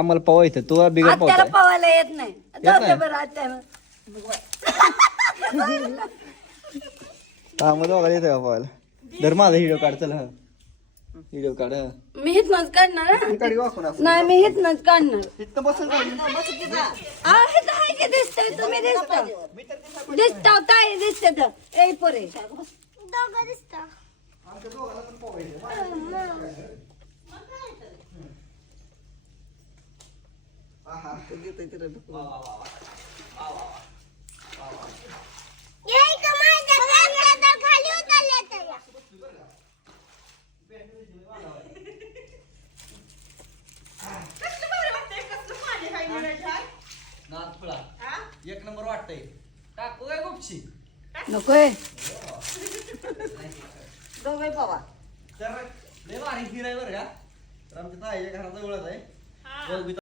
आम्हाला पवा येतं तू बिगर आत्याला पावताय पवायला येत नाही जाऊ दे नाही? बरं आत्याला आम्हाला बघायला येतं पवायला धर माझा व्हिडिओ काढ चल हा व्हिडिओ काढ हा. मी हिथनच काढणार हं? ही काढी वाकून आपण. नाही मी हिथनच काढणार इथं बसून काढ. हिथं आहे की दिसतंय तुम्ही दिसता ताई दिसते तर ए पोरे दोघं दिसतं. आमच्या दोघांना पण पवा येते. आहा. ये इकडं माझ्या कानाला खाली उतरले तर. नाथफळा. एक नंबर वाटतंय टाकू काय गुपची नकोय दोघे पवा तर लय भारी खीर आहे बरं का तर आमच्या ताईच्या घराजवळच आहे